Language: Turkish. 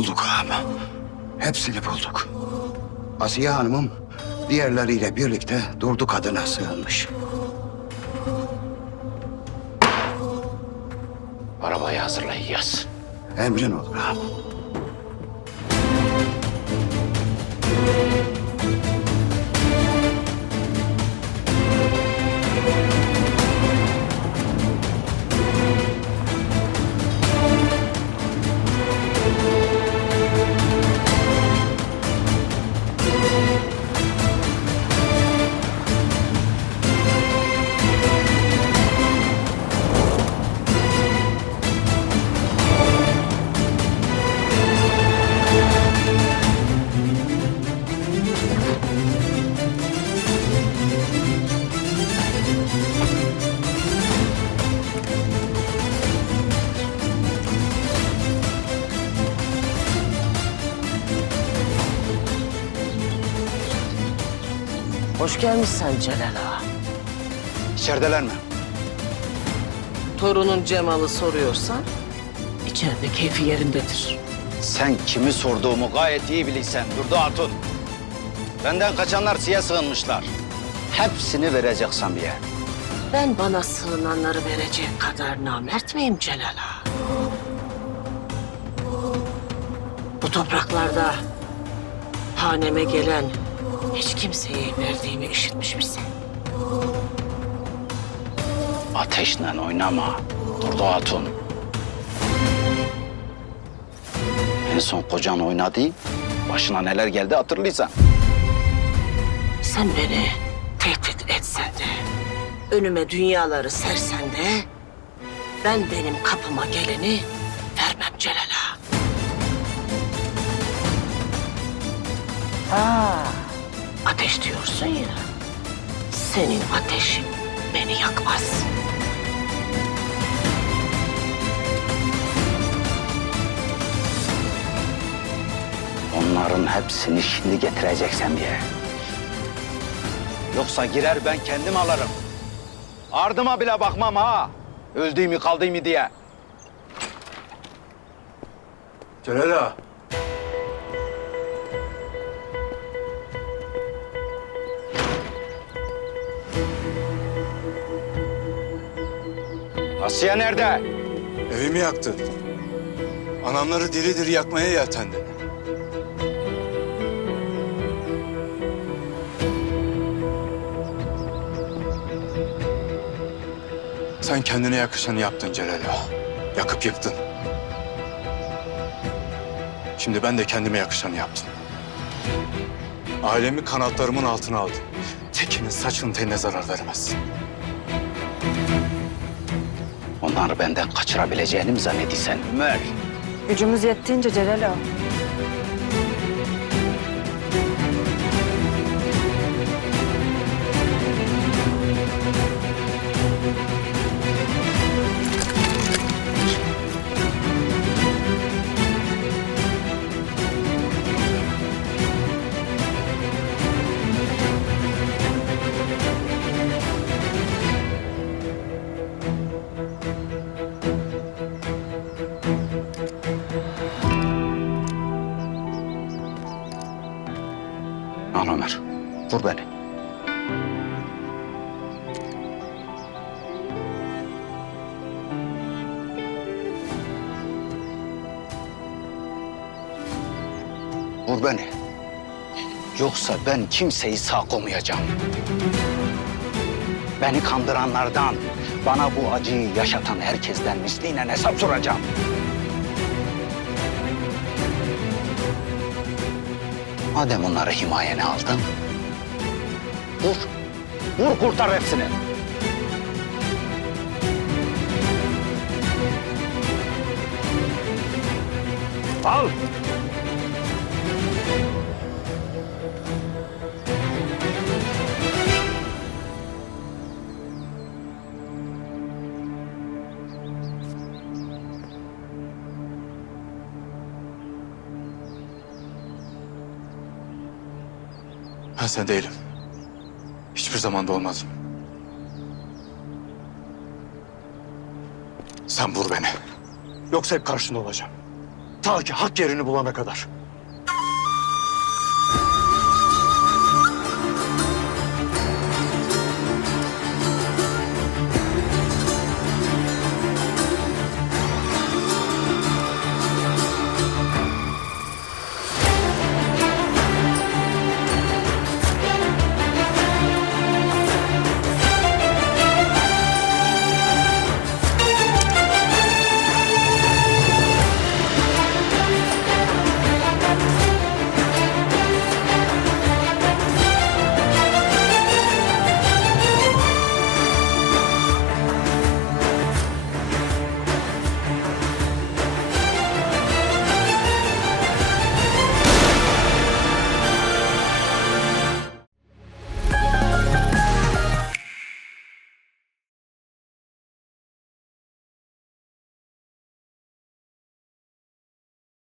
Bulduk ağam. Hepsini bulduk. Asiye Hanım'ım diğerleriyle birlikte durdu kadına sığınmış. Arabayı hazırlayın yaz. Emrin olur ağam. Hoş gelmişsin Celal Ağa. İçerideler mi? Torunun Cemal'ı soruyorsan içeride keyfi yerindedir. Sen kimi sorduğumu gayet iyi bilirsen Durdu Hatun. Benden kaçanlar siye sığınmışlar. Hepsini vereceksen bir yer. Ben bana sığınanları verecek kadar namert miyim Celal Ağa? Bu topraklarda haneme gelen hiç kimseye verdiğimi işitmiş misin? Ateşle oynama Durdu Hatun. En son kocan oynadı, başına neler geldi hatırlıysan. Sen beni tehdit etsen de, önüme dünyaları sersen de... ...ben benim kapıma geleni vermem Celal'a. Ha, ateş diyorsun ya. Senin ateşin beni yakmaz. Onların hepsini şimdi getireceksen yere. Yoksa girer ben kendim alırım. Ardıma bile bakmam ha. Öldüğümü kaldığımı diye. Celal ağa. Asiye nerede? Evimi yaktı. Anamları diri diri yakmaya yeltendi. Sen kendine yakışanı yaptın Celal. Yakıp yıktın. Şimdi ben de kendime yakışanı yaptım. Ailemi kanatlarımın altına aldım. Tekinin saçının teline zarar veremezsin. Onları benden kaçırabileceğini mi zannediysen Ömer? Gücümüz yettiğince Celal ağa. Al Ömer, vur beni. Vur beni. Yoksa ben kimseyi sağ koymayacağım. Beni kandıranlardan, bana bu acıyı yaşatan herkesten misliyle hesap soracağım. Madem onları himayene aldın, vur. Vur kurtar hepsini. Al. Ben sen değilim. Hiçbir zaman da olmadım. Sen vur beni. Yoksa hep karşında olacağım. Ta ki hak yerini bulana kadar.